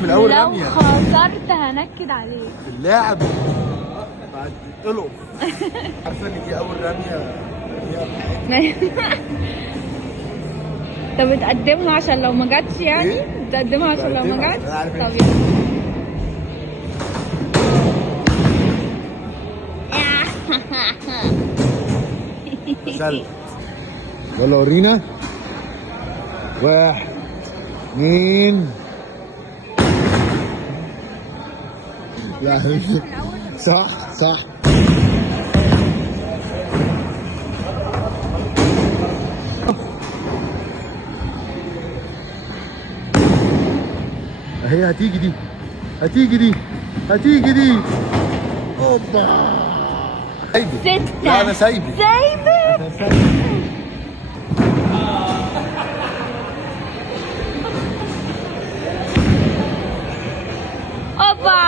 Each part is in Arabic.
مش من اول لو رميه. خسرت هنكد عليك في اللعب بعد القلق. عارفه ان دي اول رميه. طب بتقدمها عشان لو ما جاتش يعني؟ إيه؟ بتقدمها عشان لو ما بقدمها جاتش؟ عشان أنا عارف طب إنك- يلا. يلا ورينا. 1 2. لا صح صح. هي هتيجي دي، هتيجي دي، هتيجي دي. اوبا سايبك. 6. لا انا سايبك. سايبك. أنا سايبك. اوبا.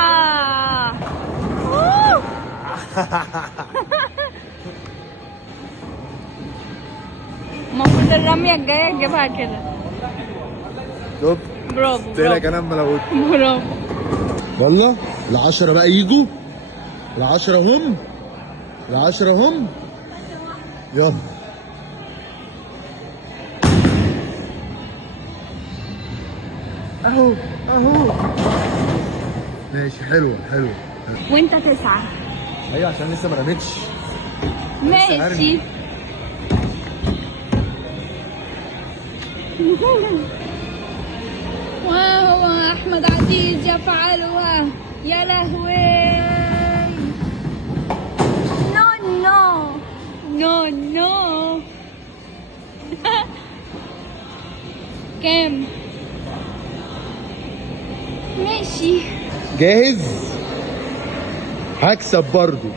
المفروض الرمية الجاية تجيبها كده. شوف برافو قلت لك برافو انا ملوت. برافو. يلا ال10 بقى يجوا. ال10 هم. ال10 هم. يلا اهو اهو. ماشي حلوه حلوه. وانت 9. ايوه عشان لسه ما رميتش. ماشي. وهو احمد عزيز يفعلها. يا لهوي. نو نو نو نو. كام؟ ماشي. جاهز؟ هكسب برضو.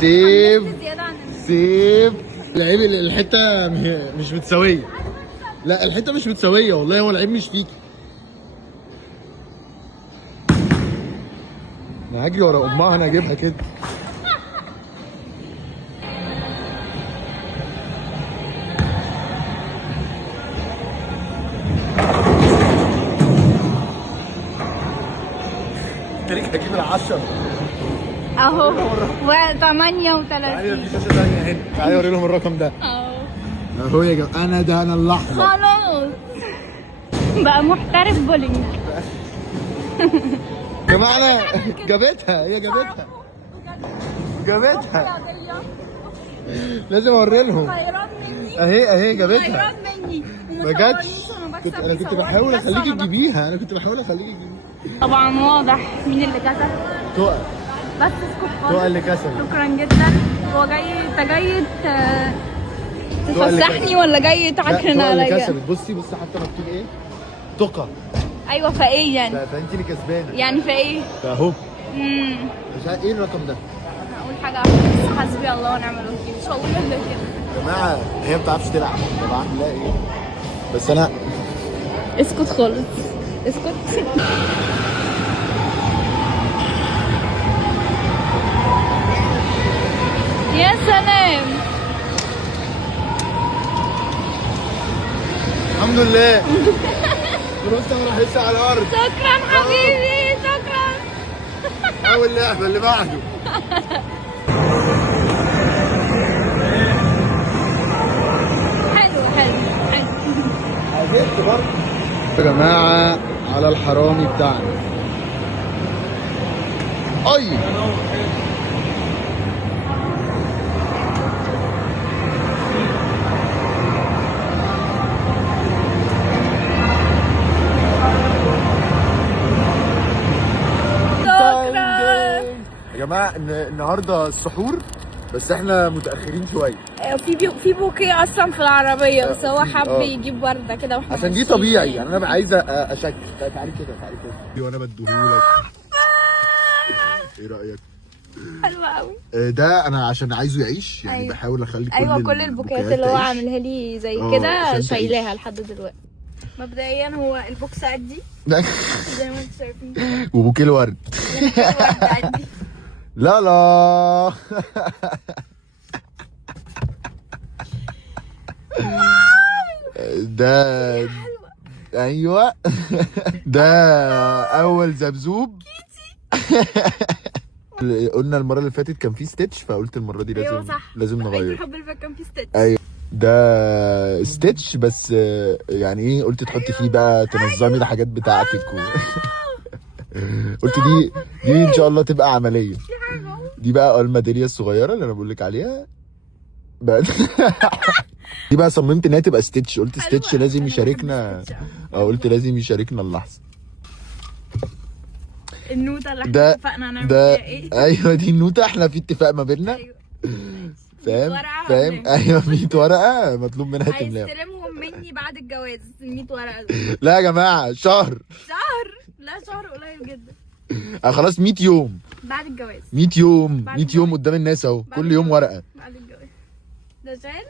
سيف زيادة عن سيف. العيب الحته مش متساويه. لا الحته مش متساويه والله، هو العيب مش فيكي. انا هجري ورا امها، انا هجيبها كده. تريك هجيب ال10. اهو. و38. تعالي في شاشه ثانيه هنا، تعالي اوري لهم الرقم ده اهو. اهو يا جماعه. انا ده انا اللحظه. خلاص بقى محترف بولينج. يا جماعه انا جابتها، هي جابتها جابتها. لازم اوري لهم. خيرات مني. اهي جابتها. خيرات مني. ما جاتش. انا كنت بحاول اخليكي تجيبيها، انا كنت بحاول اخليكي تجيبيها. طبعا واضح مين اللي كسب. تقى بس اسكت تقى خالص. اللي كسب. شكرا جدا. هو جاي، انت جاي اللي تفسحني كسب. ولا جاي لا تعكرن تقى اللي عليا؟ كسبت. بصي حتى مكتوب ايه؟ تقى. ايوه فايه يعني؟ فانت اللي كسبانه يعني فايه؟ فاهو. امم مش عارف ايه الرقم ده اقول حاجه واحدة بس، حسبي الله ونعم الوكيل. مش هقول الا كده. يا جماعه. هي ما بتعرفش تلعب، طب اعمل لها ايه؟ بس انا اسكت خالص. اسكت. يا سلام. الحمد لله. خلاص انا راح لسه على الارض. شكرا حبيبي شكرا. اول لعبه اللي بعده. حلو حلو حلو. عجبت برضه يا جماعه على الحرامي بتاعنا. اي يا جماعه النهارده السحور، بس احنا متاخرين شويه في بوكيه اصلا في العربيه، بس هو حب آه. يجيب ورده كده واحنا عشان دي ماشيين. طبيعي يعني. انا بقى عايزه اشكل. تعالي كده تعالي كده وانا بديهولك. ايه رايك؟ حلوه قوي. ده انا عشان عايزه يعيش يعني. أيوة. بحاول اخلي ايوه كل البوكيات اللي هو تعيش. عاملها لي زي آه، كده عشان شايلاها تعيش. لحد دلوقتي. مبدئيا هو البوكس قدي زي ما انتم شايفين كده. وبوكيه الورد. الورد قدي. لا لا. ده ايوه ده اول ذبذوب. قلنا المره اللي فاتت كان في ستيتش، فقلت المره دي لازم ايوه صح، لازم نغير. الحب اللي فات كان فيه ستيتش. ايوه ده ستيتش بس يعني ايه، قلت تحطي فيه بقى تنظمي الحاجات بتاعتك قلت دي ان شاء الله تبقى عمليه. دي بقى الميداليه الصغيره اللي انا بقول لك عليها بقى. دي بقى صممت انها تبقى ستيتش، قلت ستيتش لازم يشاركنا. قلت لازم يشاركنا اللحظه. النوتة اللي احنا اتفقنا هنعمل فيها ايه؟ ايوه دي النوتة، احنا في اتفاق ما بيننا. ايوه فاهم ايوه 100 ورقة مطلوب منها تملاهم. هيستلمهم مني بعد الجواز 100 ورقة دول. لا يا جماعة شهر. لا شهر قليل جدا. خلاص 100 يوم بعد الجواز. 100 يوم 100 يوم قدام الناس اهو، كل يوم ورقة. بعد الجواز. ده شال؟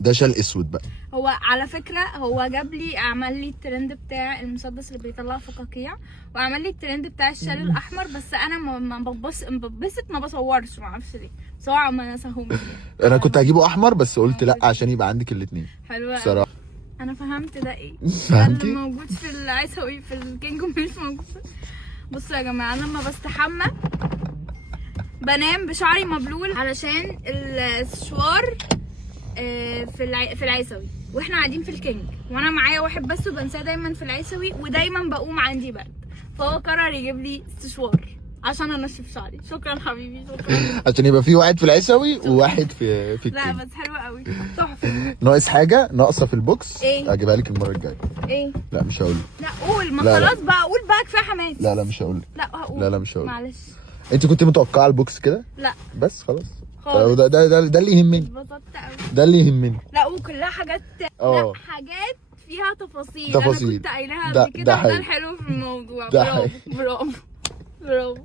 ده شال اسود بقى. هو على فكرة هو جاب لي، عمل لي الترند بتاع المسدس اللي بيطلع فقاقيع، وعمل لي الترند بتاع الشال الاحمر، بس انا ما ببسط، ما بصورش، ما اعرفش ليه، بس هو ما نساهمش. انا كنت هجيبه احمر بس قلت لا عشان يبقى عندك الاثنين. حلوة بصراحة. انا فهمت ده ايه. ده اللي موجود في العيسوي في الكينج مش موجود. بصوا يا جماعة، انا لما بستحمى بنام بشعري مبلول علشان السشوار في العيسوي، واحنا قاعدين في الكينج، وانا معايا واحد بس وبنساه دايما في العيسوي، ودايما بقوم عندي برد، فهو قرر يجيب لي استشوار عشان انشف شعري. شكرا حبيبي، شكرا. عشان يبقى في واحد في العيسوي وواحد في الكينج. لا بس حلوه قوي، تحفه. ناقص حاجه ناقصه في البوكس. ايه؟ اجيبها لك المره الجايه. ايه؟ لا مش هقول. لا قول، ما لا خلاص لا. بقى قول بقى، كفايه حماس. لا مش هقول. لا هقول. لا مش هقول. معلش. انت كنت متوقعه البوكس كده؟ لا بس خلاص. خالص. ده اللي يهمني. اتبسطت قوي. ده اللي يهمني. لا وكلها حاجات. لا حاجات فيها تفاصيل. انا كنت قايلها قبل كده، وده الحلو في الموضوع. برافو برافو برافو.